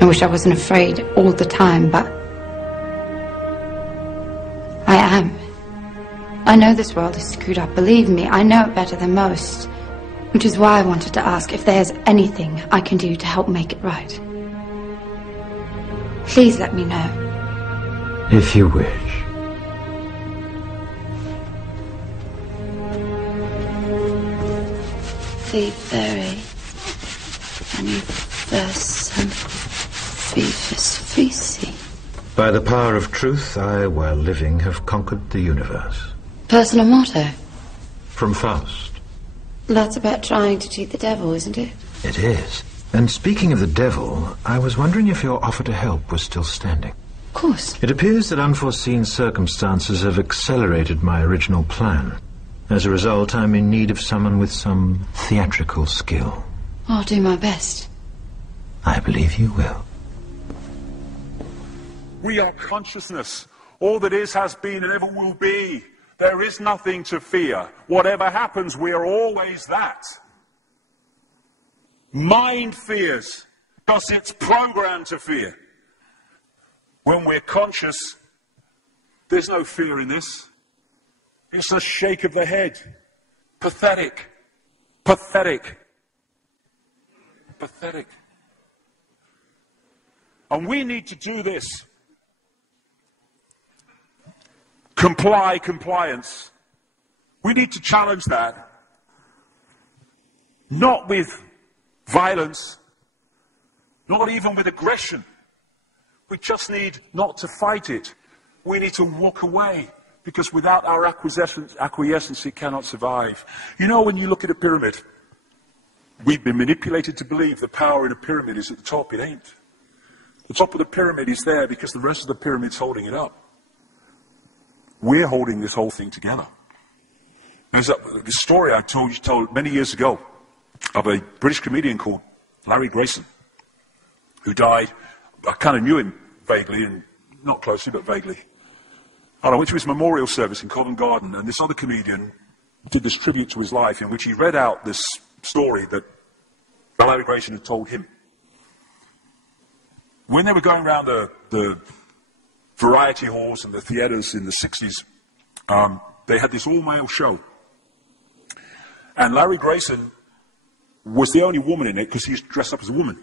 I wish I wasn't afraid all the time, but I am. I know this world is screwed up, believe me, I know it better than most. Which is why I wanted to ask if there's anything I can do to help make it right. Please let me know. If you wish. The very anniversum Fifus Fisi. By the power of truth, I, while living, have conquered the universe. Personal motto? From Faust. That's about trying to cheat the devil, isn't it? It is. And speaking of the devil, I was wondering if your offer to help was still standing. Of course. It appears that unforeseen circumstances have accelerated my original plan. As a result, I'm in need of someone with some theatrical skill. I'll do my best. I believe you will. We are consciousness. All that is, has been, and ever will be. There is nothing to fear. Whatever happens, we are always that. Mind fears, because it's programmed to fear. When we're conscious, there's no fear in this. It's a shake of the head. Pathetic. Pathetic. Pathetic. And we need to do this. Compliance. We need to challenge that. Not with violence, not even with aggression. We just need not to fight it. We need to walk away, because without our acquiescence, it cannot survive. You know, when you look at a pyramid, we've been manipulated to believe the power in a pyramid is at the top. It ain't. The top of the pyramid is there because the rest of the pyramid's holding it up. We're holding this whole thing together. There's this story I told many years ago of a British comedian called Larry Grayson, who died. I kind of knew him vaguely, and not closely, but vaguely. And I went to his memorial service in Covent Garden, and this other comedian did this tribute to his life, in which he read out this story that Larry Grayson had told him. When they were going around the variety halls and the theatres in the 60s, they had this all-male show. And Larry Grayson was the only woman in it because he was dressed up as a woman.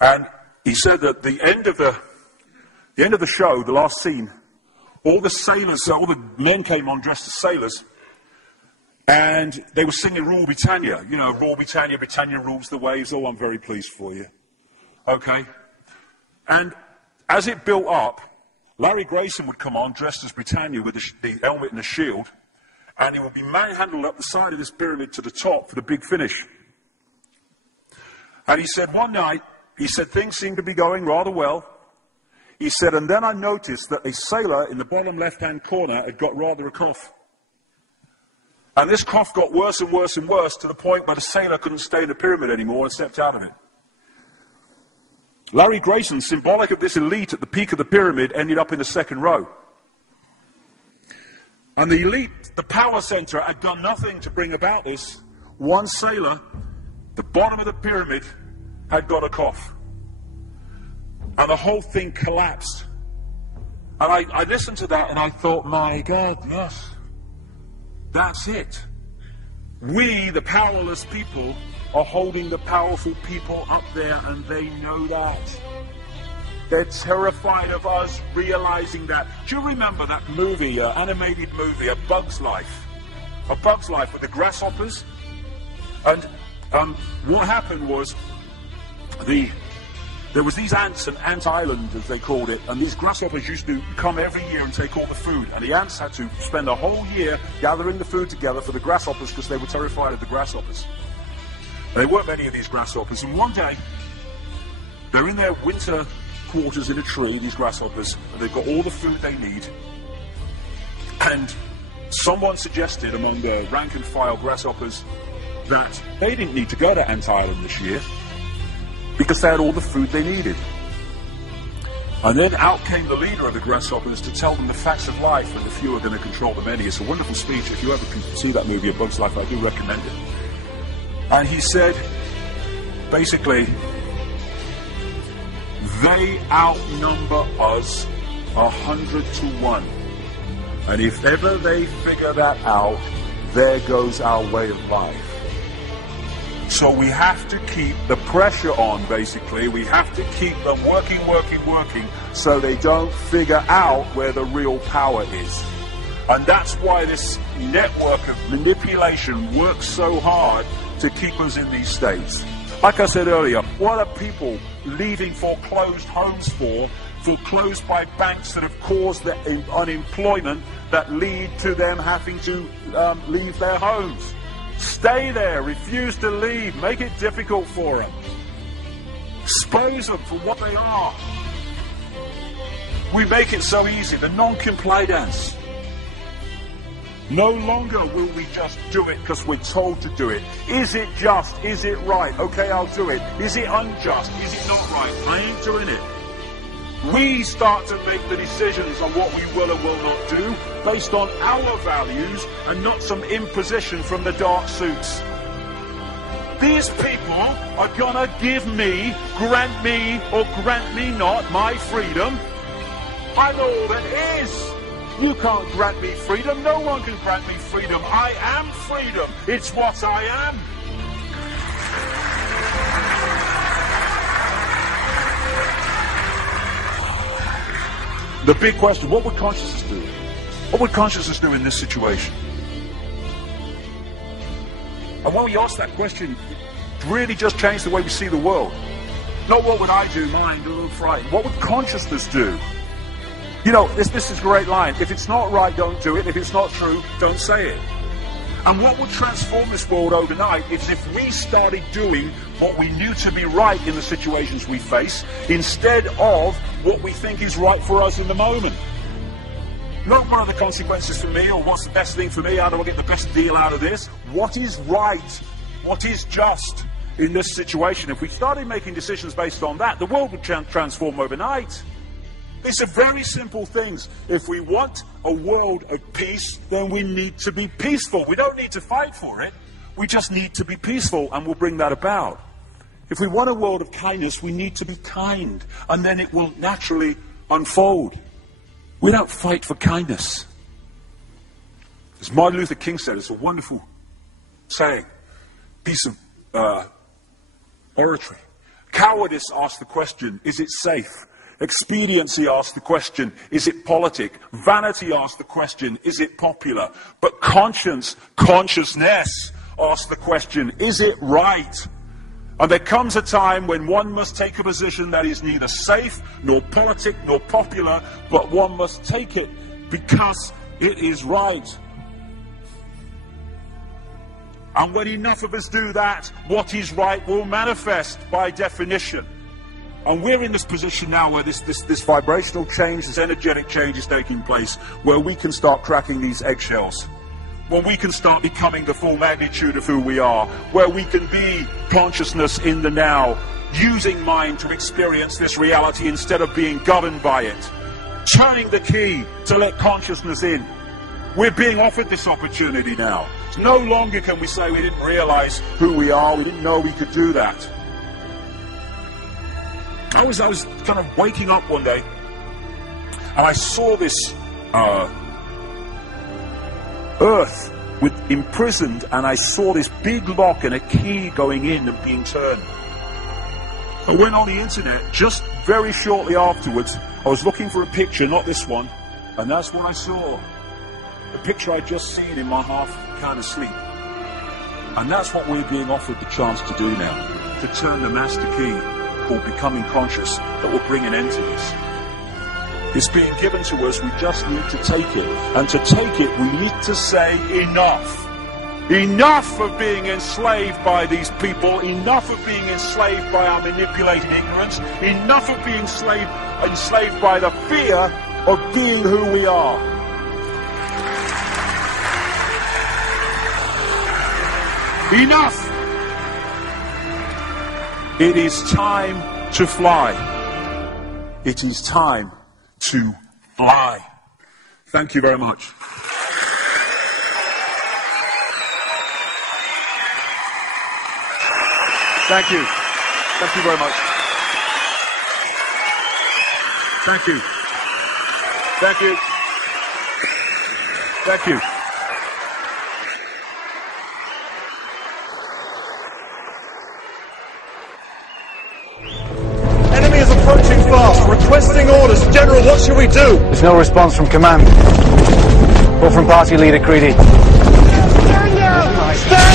And he said that the end of the show, the last scene, all the sailors, all the men came on dressed as sailors, and they were singing Rule Britannia. You know, Rule Britannia, Britannia rules the waves. Oh, I'm very pleased for you. Okay? And as it built up, Larry Grayson would come on dressed as Britannia with the helmet and the shield, and he would be manhandled up the side of this pyramid to the top for the big finish. And he said one night, he said things seemed to be going rather well. He said, and then I noticed that a sailor in the bottom left-hand corner had got rather a cough. And this cough got worse and worse and worse to the point where the sailor couldn't stay in the pyramid anymore and stepped out of it. Larry Grayson, symbolic of this elite at the peak of the pyramid, ended up in the second row. And the elite, the power center, had done nothing to bring about this. One sailor, the bottom of the pyramid, had got a cough. And the whole thing collapsed. And I listened to that and I thought, my God, yes, that's it. We, the powerless people, are holding the powerful people up there, and they know that. They're terrified of us realizing that. Do you remember that movie, animated movie, A Bug's Life? A Bug's Life with the grasshoppers? And what happened was, there was these ants, an ant island as they called it, and these grasshoppers used to come every year and take all the food, and the ants had to spend a whole year gathering the food together for the grasshoppers because they were terrified of the grasshoppers. And there weren't many of these grasshoppers, and one day they're in their winter quarters in a tree, these grasshoppers, and they've got all the food they need, and someone suggested among the rank and file grasshoppers that they didn't need to go to Ant Island this year because they had all the food they needed. And then out came the leader of the grasshoppers to tell them the facts of life, and the few are going to control the many. It's a wonderful speech. If you ever can see that movie, A Bug's Life, I do recommend it. And he said, basically, They outnumber us 100 to 1. And if ever they figure that out, there goes our way of life. So we have to keep the pressure on, basically. We have to keep them working, so they don't figure out where the real power is. And that's why this network of manipulation works so hard to keep us in these states. Like I said earlier, what are people leaving foreclosed homes for? Foreclosed by banks that have caused the unemployment that lead to them having to leave their homes. Stay there, refuse to leave, make it difficult for them. Expose them for what they are. We make it so easy, the non-compliance. No longer will we just do it because we're told to do it. Is it just? Is it right? Okay, I'll do it. Is it unjust? Is it not right? I ain't doing it. We start to make the decisions on what we will and will not do based on our values and not some imposition from the dark suits. These people are gonna give me, grant me, or grant me not my freedom. I'm all that is. You can't grant me freedom. No one can grant me freedom. I am freedom. It's what I am. The big question, what would consciousness do? What would consciousness do in this situation? And when we ask that question, it really just changed the way we see the world. Not what would I do, mind, a little frightened. What would consciousness do? You know, this is a great line. If it's not right, don't do it. If it's not true, don't say it. And what would transform this world overnight is if we started doing what we knew to be right in the situations we face, instead of what we think is right for us in the moment. Not what are the consequences for me, or what's the best thing for me, how do I get the best deal out of this? What is right? What is just in this situation? If we started making decisions based on that, the world would transform overnight. These are very simple things. If we want a world of peace, then we need to be peaceful. We don't need to fight for it. We just need to be peaceful, and we'll bring that about. If we want a world of kindness, we need to be kind, and then it will naturally unfold. We don't fight for kindness. As Martin Luther King said, it's a wonderful saying, piece of oratory. Cowardice asks the question, is it safe? Expediency asks the question, is it politic? Vanity asks the question, is it popular? But consciousness asks the question, is it right? And there comes a time when one must take a position that is neither safe, nor politic, nor popular, but one must take it because it is right. And when enough of us do that, what is right will manifest by definition. And we're in this position now where this vibrational change, this energetic change is taking place, where we can start cracking these eggshells, when we can start becoming the full magnitude of who we are, where we can be consciousness in the now, using mind to experience this reality instead of being governed by it, turning the key to let consciousness in. We're being offered this opportunity now. No longer can we say we didn't realize who we are, we didn't know we could do that. I was kind of waking up one day, and I saw this earth imprisoned, and I saw this big lock and a key going in and being turned. I went on the internet just very shortly afterwards. I was looking for a picture, not this one, and that's what I saw. The picture I'd just seen in my half kind of sleep. And that's what we're being offered the chance to do now, to turn the master key called becoming conscious that will bring an end to this. It's being given to us, we just need to take it. And to take it, we need to say enough. Enough of being enslaved by these people, enough of being enslaved by our manipulated ignorance, enough of being enslaved by the fear of being who we are. Enough! It is time to fly. It is time to fly. Thank you very much. Thank you. Thank you very much. Thank you. Thank you. Thank you. Enemy is approaching fast. Requesting orders. General, what should we do? There's no response from command. Or from party leader Creedy. Stand